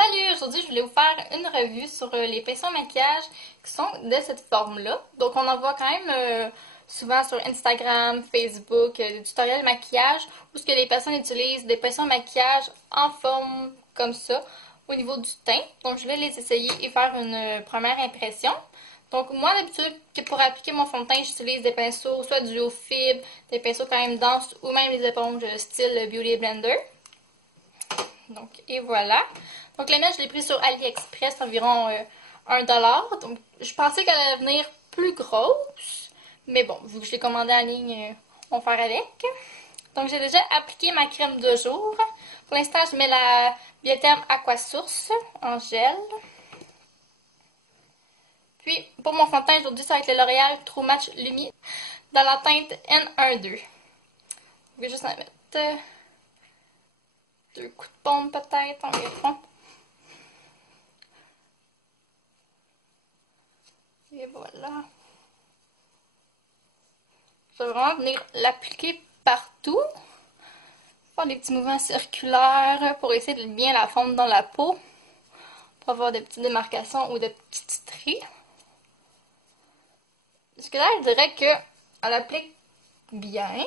Salut! Aujourd'hui, je voulais vous faire une revue sur les pinceaux maquillage qui sont de cette forme-là. Donc, on en voit quand même souvent sur Instagram, Facebook, des tutoriels maquillage où ce que les personnes utilisent des pinceaux maquillage en forme comme ça au niveau du teint. Donc, je vais les essayer et faire une première impression. Donc, moi, d'habitude, pour appliquer mon fond de teint, j'utilise des pinceaux, soit du haut fibre, des pinceaux quand même denses ou même les éponges style Beauty Blender. Donc, et voilà. Donc, la mienne, je l'ai pris sur AliExpress, environ 1$. Donc, je pensais qu'elle allait venir plus grosse. Mais bon, vu que je l'ai commandée en ligne, on va faire avec. Donc, j'ai déjà appliqué ma crème de jour. Pour l'instant, je mets la Biotherm Aquasource en gel. Puis, pour mon fond de teint, aujourd'hui, ça va être le L'Oréal True Match Lumi dans la teinte N12. Je vais juste en mettre deux coups de pompe peut-être environ. Et voilà. Je vais vraiment venir l'appliquer partout. Faire des petits mouvements circulaires pour essayer de bien la fondre dans la peau. Pour avoir des petites démarcations ou des petites stries. Parce que là, je dirais qu'elle applique bien.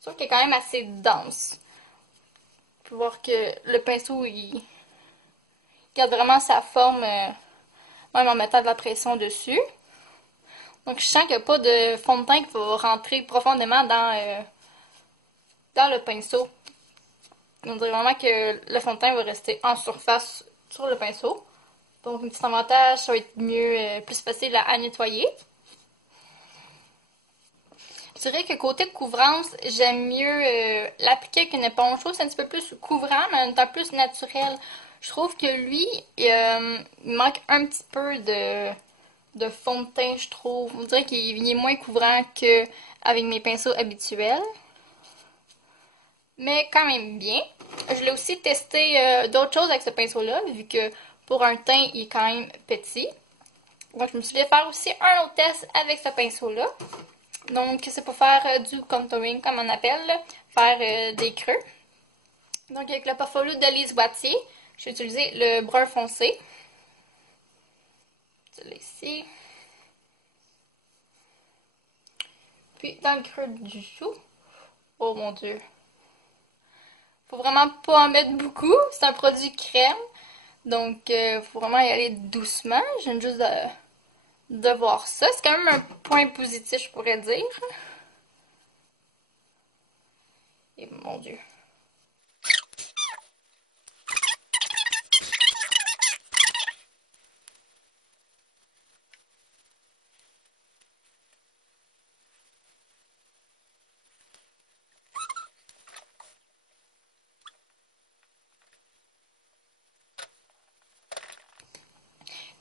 Sauf qu'elle est quand même assez dense. On peut voir que le pinceau, il garde vraiment sa forme, même en mettant de la pression dessus. Donc, je sens qu'il n'y a pas de fond de teint qui va rentrer profondément dans le pinceau. On dirait vraiment que le fond de teint va rester en surface sur le pinceau. Donc, un petit avantage, ça va être mieux, plus facile à nettoyer. Je dirais que côté couvrance, j'aime mieux l'appliquer avec une éponge. Je trouve que c'est un petit peu plus couvrant, mais en même temps plus naturel. Je trouve que lui, il manque un petit peu de fond de teint, je trouve. On dirait qu'il est moins couvrant qu'avec mes pinceaux habituels. Mais quand même bien. Je l'ai aussi testé d'autres choses avec ce pinceau-là, vu que pour un teint, il est quand même petit. Donc, je me suis fait faire aussi un autre test avec ce pinceau-là. Donc, c'est pour faire du contouring, comme on appelle, faire des creux. Donc, avec le portfolio de Lise Boitier, j'ai utilisé le brun foncé. Celui-ci. Puis, dans le creux du joue. Oh mon Dieu. Faut vraiment pas en mettre beaucoup. C'est un produit crème. Donc, faut vraiment y aller doucement. Je viens juste de voir ça. C'est quand même un point positif, je pourrais dire. Et mon Dieu.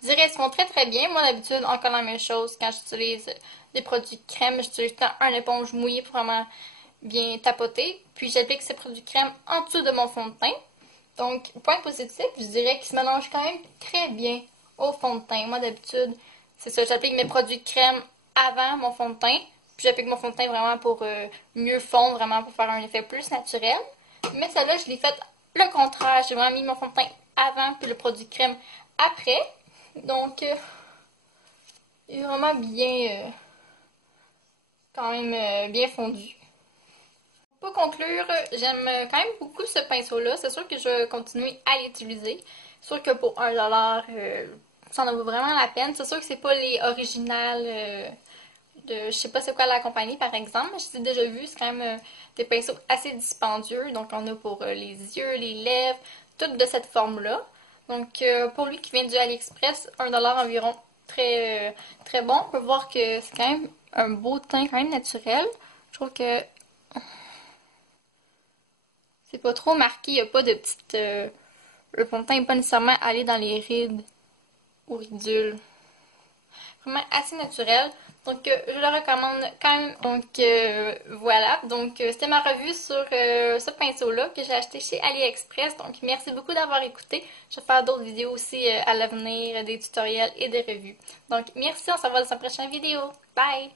Je dirais, ils se font très très bien. Moi, d'habitude, encore la même chose. Quand j'utilise des produits crème, j'utilise une éponge mouillée pour vraiment bien tapoter. Puis, j'applique ces produits crème en dessous de mon fond de teint. Donc, point positif, je dirais qu'ils se mélangent quand même très bien au fond de teint. Moi, d'habitude, c'est ça. J'applique mes produits crème avant mon fond de teint. Puis, j'applique mon fond de teint vraiment pour mieux fondre, vraiment pour faire un effet plus naturel. Mais celle-là, je l'ai fait le contraire. J'ai vraiment mis mon fond de teint avant, puis le produit crème après. Donc, il est vraiment bien, quand même bien fondu. Pour conclure, j'aime quand même beaucoup ce pinceau-là. C'est sûr que je vais continuer à l'utiliser. C'est sûr que pour 1$, ça en vaut vraiment la peine. C'est sûr que c'est pas les originales je sais pas c'est quoi la compagnie par exemple, mais je l'ai déjà vu, c'est quand même des pinceaux assez dispendieux. Donc, on a pour les yeux, les lèvres, toutes de cette forme-là. Donc, pour lui qui vient du AliExpress, 1$ environ, très bon. On peut voir que c'est quand même un beau teint, quand même naturel. Je trouve que c'est pas trop marqué, il n'y a pas de petite... le fond de teint n'est pas nécessairement allé dans les rides ou ridules. Vraiment assez naturel. Donc, je le recommande quand même. Donc, voilà. Donc, c'était ma revue sur ce pinceau-là que j'ai acheté chez AliExpress. Donc, merci beaucoup d'avoir écouté. Je vais faire d'autres vidéos aussi à l'avenir, des tutoriels et des revues. Donc, merci. On se revoit dans une prochaine vidéo. Bye!